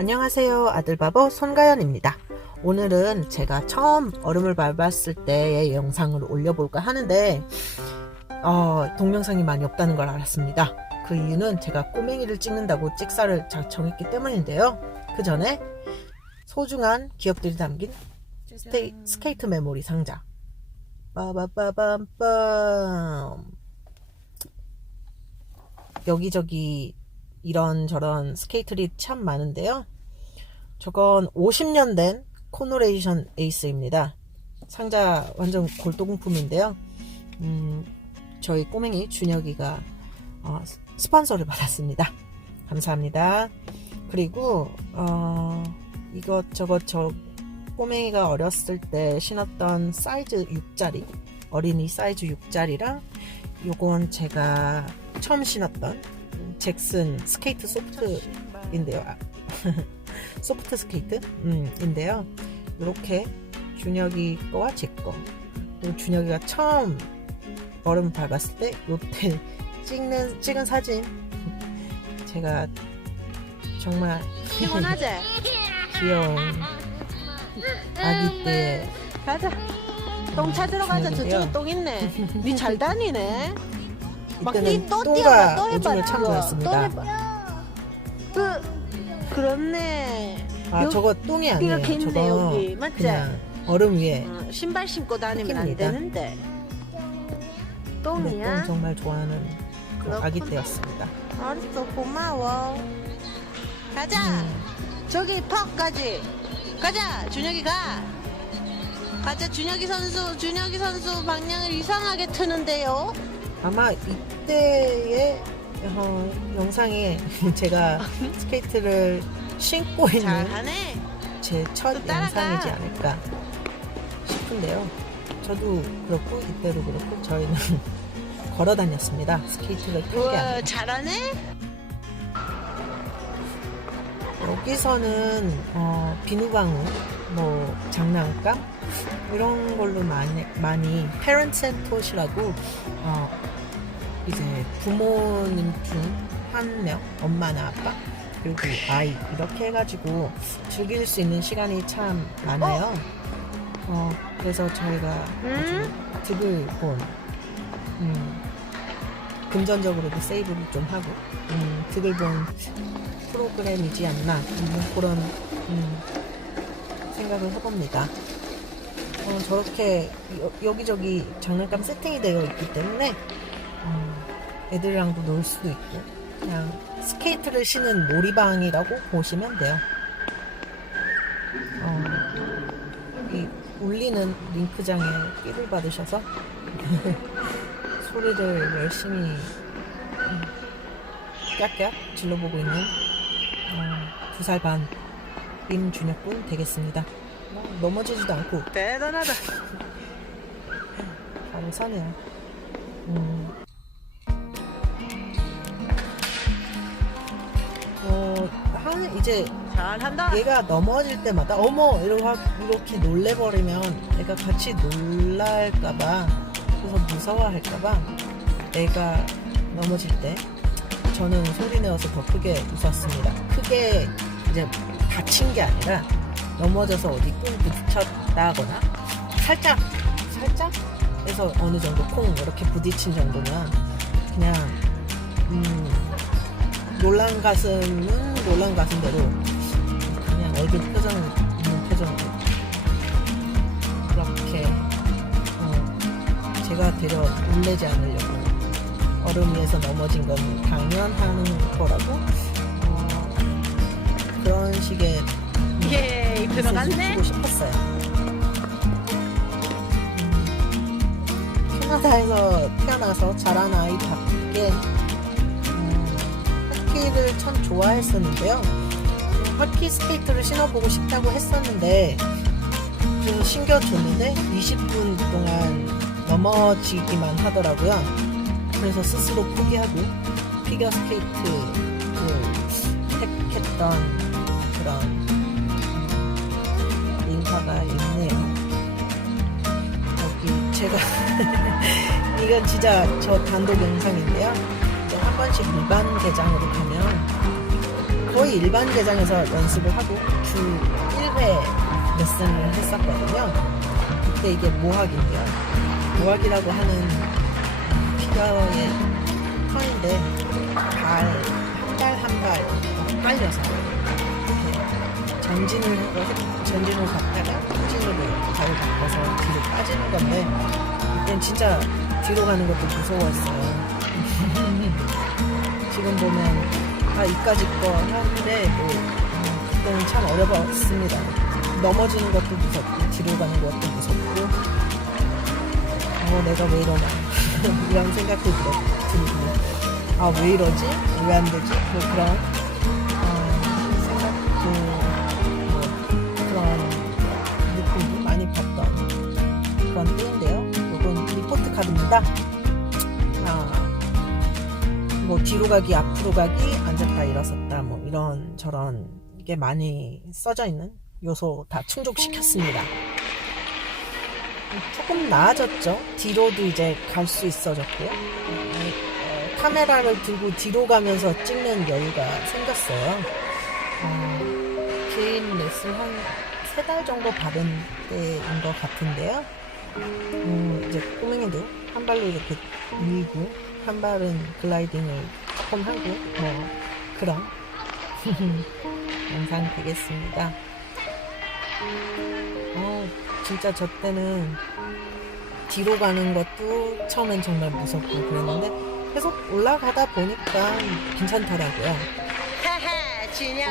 안녕하세요. 아들바보 손가연입니다. 오늘은 제가 처음 얼음을 밟았을 때의 영상을 올려볼까 하는데, 어, 동영상이 많이 없다는 걸 알았습니다. 그 이유는 제가 꼬맹이를 찍는다고 찍사를 작정했기 때문인데요. 그 전에 소중한 기억들이 담긴 스테이, 스케이트 메모리 상자. 빠바빠밤빰. 여기저기 이런저런 스케이트들이 참 많은데요. 저건 50년 된 코노레이션 에이스입니다. 상자 완전 골동품인데요. 음, 저희 꼬맹이 준혁이가 어, 스폰서를 받았습니다. 감사합니다. 그리고 어, 이것저것 저 꼬맹이가 어렸을 때 신었던 사이즈 6짜리 어린이 사이즈 6짜리랑 요건 제가 처음 신었던 잭슨 스케이트 소프트인데요. 아, 소프트 스케이트 음, 인데요. 이렇게 준혁이 거와 제 거. 그리고 준혁이가 처음 얼음 밟았을 때 요때 찍는 찍은 사진 제가 정말 피곤하지? 귀여운 아기 때 가자. 똥 찾으러 가자. 저쪽에 똥 있네. 니 잘 다니네. 막 이때는 니또 똥과 뛰어봐. 또 해봐. 오줌을 참 그거. 좋아했습니다. 또 해봐. 그 그렇네. 아 요- 저거 똥이 아니에요. 이렇게 있네, 저거 여기. 맞지? 그냥 얼음 위에 어, 신발 신고 다니면 안 튀깁니다. 되는데. 근데 똥이야? 똥 정말 좋아하는 그 그렇구나. 아기 때였습니다. 알았어. 고마워. 가자. 음, 저기 퍽까지. 가자. 준혁이 가. 가자. 준혁이 선수. 준혁이 선수 방향을 이상하게 트는데요. 아마 이때의 어, 영상에 제가 스케이트를 신고 있는. 제 첫. 영상이지 않을까 싶은데요. 저도 그렇고 이때도 그렇고 저희는 걸어 다녔습니다. 스케이트를 탄게 아니라. 잘하네. 여기서는 어, 비누방울, 뭐 장난감 이런 걸로 많이 많이 페런트 앤 톳이라고 어, 이제 부모님 중 한 명, 엄마나 아빠 그리고 아이 이렇게 해가지고 즐길 수 있는 시간이 참 많아요. 어, 그래서 저희가 아주 득을 본 음, 금전적으로도 세이브를 좀 하고 음, 득을 본 프로그램이지 않나 음, 그런 음, 생각을 해봅니다. 어, 저렇게 여, 기저기 장난감 세팅이 되어 있기 때문에 음, 애들이랑도 놀 수도 있고 그냥 스케이트를 신은 놀이방이라고 보시면 돼요. 어, 이 울리는 링크장에 삐를 받으셔서 소리를 열심히 음, 깍깍 질러보고 있는 어, 두살 반 임준혁군 되겠습니다. 뭐, 넘어지지도 않고 대단하다. 바로 사네요. 음. 어, 한 이제 잘한다. 얘가 넘어질 때마다 어머 이러고 하- 이렇게 놀래버리면 애가 같이 놀랄까봐 그래서 무서워할까봐 애가 넘어질 때 저는 소리 내어서 더 크게 웃었습니다. 크게 이제 다친 게 아니라 넘어져서 어디 꽁 부딪혔다거나 살짝 살짝? 해서 어느 정도 콩 이렇게 부딪힌 정도면 그냥 음, 놀란 가슴은 놀란 가슴대로 그냥 얼굴 표정을 있는 표정으로 그렇게 어, 제가 되려 놀래지 않으려고 얼음 위에서 넘어진 건 당연한 거라고? 어, 그런 식의 예, 메시지를 들어갔네. 주고 싶었어요. 음, 캐나다에서 태어나서 자란 아이답게 음, 하키를 참 좋아했었는데요. 하키 스케이트를 신어보고 싶다고 했었는데 좀 신겨줬는데 20분 동안 넘어지기만 하더라고요. 그래서 스스로 포기하고 피겨 스케이트를 택했던 그런 인사가 있네요. 여기 제가 이건 진짜 저 단독 영상인데요. 이제 한 번씩 일반 개장으로 가면 거의 일반 개장에서 연습을 하고 주 1회 레슨을 했었거든요. 그때 이게 모학인데요. 모학이라고 하는 피겨의 턴인데 발, 한발 한 발 빨려서 이렇게 전진을 하고 해- 전진을 갔다가 후진으로 발을 바꿔서 뒤로 빠지는 건데 이땐 진짜 뒤로 가는 것도 무서웠어요. 지금 보면 아 이까짓 거 하는데 뭐 음, 그때는 참 어려웠습니다. 넘어지는 것도 무섭고 뒤로 가는 것도 무섭고 어 내가 왜 이러나 이런 생각도 들어, 들고 아 왜 이러지 왜 안 되지 뭐 그런 카드입니다. 아, 뭐 뒤로 가기, 앞으로 가기, 앉았다 일어섰다, 뭐 이런 저런 이게 많이 써져 있는 요소 다 충족시켰습니다. 조금 나아졌죠. 뒤로도 이제 갈 수 있어졌고요. 어, 카메라를 들고 뒤로 가면서 찍는 여유가 생겼어요. 어, 개인 레슨 한 세 달 정도 받은 때인 것 같은데요. 음, 이제 꼬맹이도 한 발로 이렇게 밀고 한 발은 글라이딩을 조금 하고 뭐 그런 영상 되겠습니다. 어, 진짜 저 때는 뒤로 가는 것도 처음엔 정말 무섭고 그랬는데 계속 올라가다 보니까 괜찮더라고요.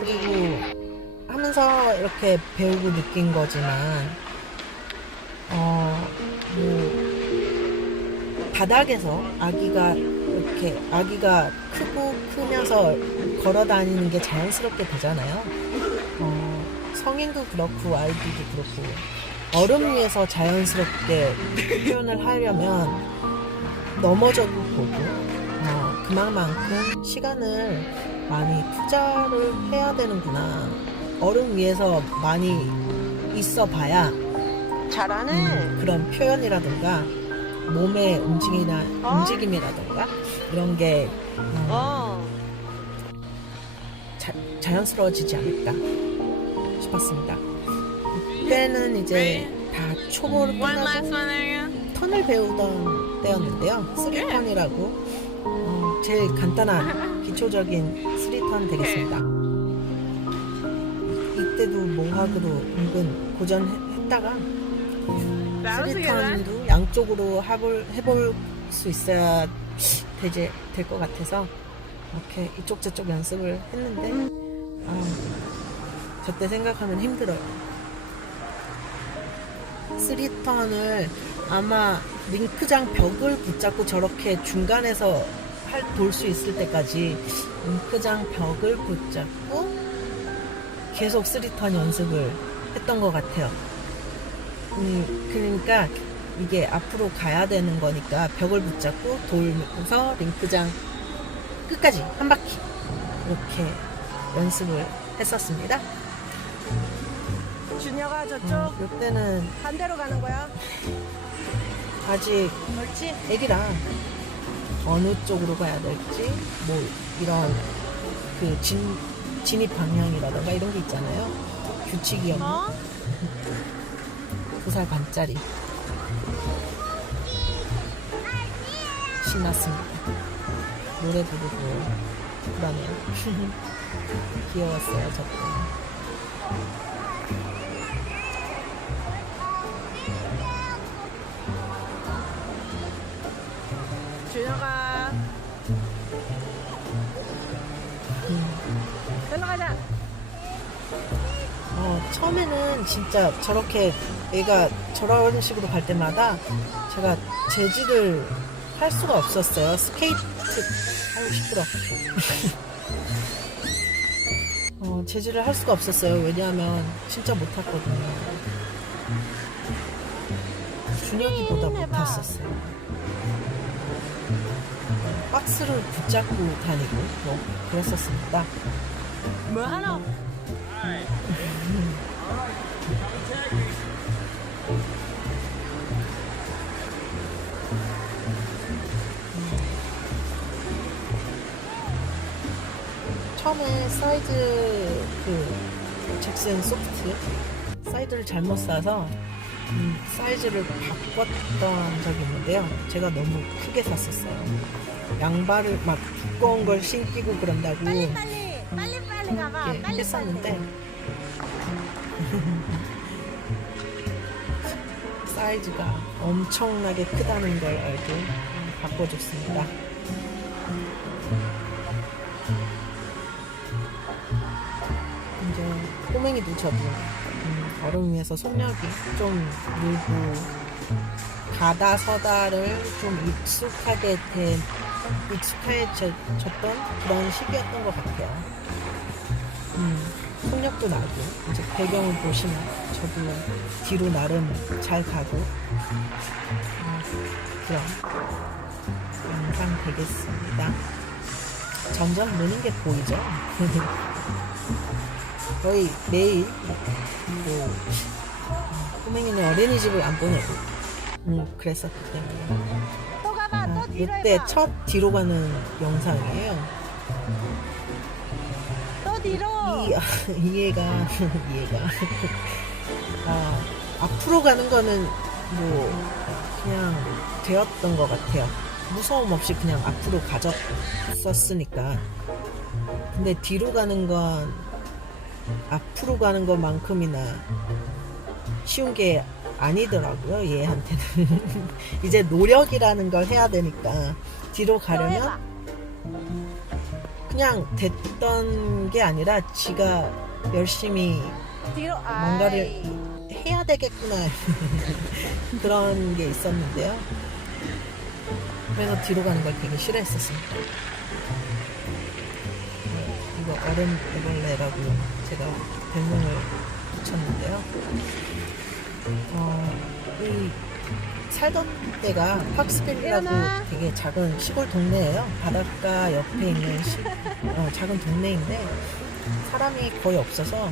그리고 하면서 이렇게 배우고 느낀 거지만 어, 뭐 바닥에서 아기가 이렇게 아기가 크고 크면서 걸어 다니는 게 자연스럽게 되잖아요. 어, 성인도 그렇고 아이들도 그렇고 얼음 위에서 자연스럽게 표현을 하려면 넘어져도 보고 어, 그만큼 시간을 많이 투자를 해야 되는구나. 얼음 위에서 많이 있어 봐야 잘하네. 음, 그런 표현이라든가 몸의 움직임이나 어? 움직임이라든가 이런 게 음, 어. 자, 자연스러워지지 않을까 싶었습니다. 그때는 이제 다 초보를 One 끝나고. 턴을 배우던 때였는데요. 쓰리턴이라고 어, 제일 간단한 기초적인 쓰리턴 되겠습니다. 이때도 모학으로 은근 고전했다가 Good one. 쓰리턴도 양쪽으로 해볼, 해볼 수 있어야 되제 될것 같아서 이렇게 이쪽 저쪽 연습을 했는데 아, 저때 생각하면 힘들어요. 쓰리턴을 아마 링크장 벽을 붙잡고 저렇게 중간에서 돌 수 있을 때까지 링크장 벽을 붙잡고 계속 쓰리턴 연습을 했던 것 같아요. 음, 그러니까 이게 앞으로 가야 되는 거니까 벽을 붙잡고 돌면서 링크장 끝까지 한 바퀴 이렇게 연습을 했었습니다. 준혁아, 저쪽 어, 이때는 반대로 가는 거야. 아직 옳지? 애기라 어느 쪽으로 가야 될지 뭐 이런 그 진, 진입 방향이라던가 이런 게 있잖아요. 규칙이 없는 어? 두살 반짜리 신났습니다. 노래 부르고 그러네요. 귀여웠어요, 저 때는. 준혁아. 일로 가자. 어, 처음에는 진짜 저렇게 애가 저런 식으로 갈 때마다 제가 재질을 할 수가 없었어요. 스케이트, 아유, 시끄러. 어, 재질을 할 수가 없었어요. 왜냐하면 진짜 못했거든요. 준혁이보다 못했었어요. 박스를 붙잡고 다니고 뭐 그랬었습니다. 뭐 하나? 처음에 사이즈 그 잭슨 소프트 사이즈를 잘못 사서 음, 사이즈를 바꿨던 적이 있는데요. 제가 너무 크게 샀었어요. 양발을 막 두꺼운 걸 신기고 그런다고 빨리 빨리 빨리 가봐. 이렇게 했었는데 사이즈가 엄청나게 크다는 걸 알고 음, 바꿔줬습니다. 꼬맹이도 저도 음, 얼음 위에서 속력이 좀 늘고 가다 서다를 좀 익숙하게 된 익숙해졌던 그런 시기였던 것 같아요. 음, 속력도 나고 이제 배경을 보시면 저도 뒤로 나름 잘 가고 어, 그런 영상 되겠습니다. 점점 느는 게 보이죠? 거의 매일 뭐 어, 꼬맹이는 어린이집을 안 보내고 음, 그랬었기 때문에 또 가봐. 아, 또 뒤로 이때 해봐. 첫 뒤로 가는 영상이에요. 또 뒤로. 이, 이해가 이해가 아, 앞으로 가는 거는 뭐 그냥 되었던 것 같아요. 무서움 없이 그냥 앞으로 가졌었으니까. 근데 뒤로 가는 건 앞으로 가는 것만큼이나 쉬운 게 아니더라고요. 얘한테는 이제 노력이라는 걸 해야 되니까 뒤로 또 가려면. 그냥 됐던 게 아니라 지가 열심히. 뭔가를. 해야 되겠구나 그런 게 있었는데요. 그래서 뒤로 가는 걸 되게 싫어했었습니다. 얼음 애벌레라고 제가 별명을 붙였는데요. 어, 이 살던 팍스밸리라고 일어나. 되게 작은 시골 동네예요. 바닷가 옆에 있는 시- 어, 작은 동네인데 사람이 거의 없어서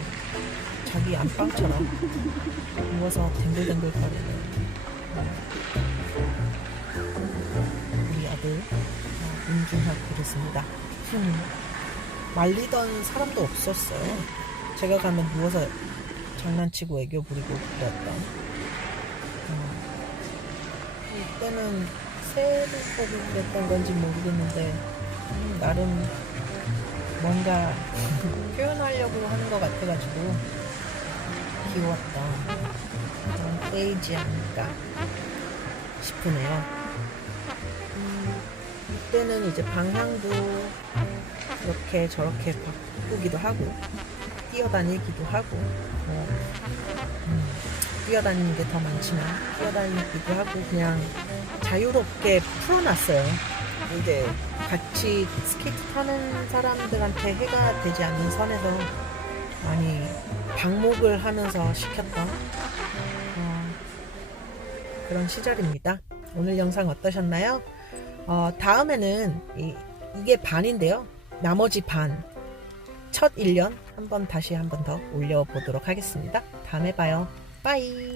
자기 안방처럼 누워서 댕글댕글 거리는 어, 우리 아들 어, 윤준혁 그랬습니다. 음, 말리던 사람도 없었어요. 제가 가면 누워서 장난치고 애교 부리고 그랬던. 어, 이때는 새를 보고 그랬던 건지 모르겠는데 음, 나름 뭔가 표현하려고 하는 것 같아가지고 귀여웠던 그런 때이지 않을까 싶으네요. 음, 이때는 이제 방향도 이렇게 저렇게 바꾸기도 하고 뛰어다니기도 하고 뭐, 음, 뛰어다니는 게 더 많지만 뛰어다니기도 하고 그냥 자유롭게 풀어놨어요. 이제 같이 스케이트 타는 사람들한테 해가 되지 않는 선에서 많이 방목을 하면서 시켰던 어, 그런 시절입니다. 오늘 영상 어떠셨나요? 어, 다음에는 이, 이게 반인데요. 나머지 반. 첫 1년 한번 다시 한번 더 올려보도록 하겠습니다. 다음에 봐요. 빠이.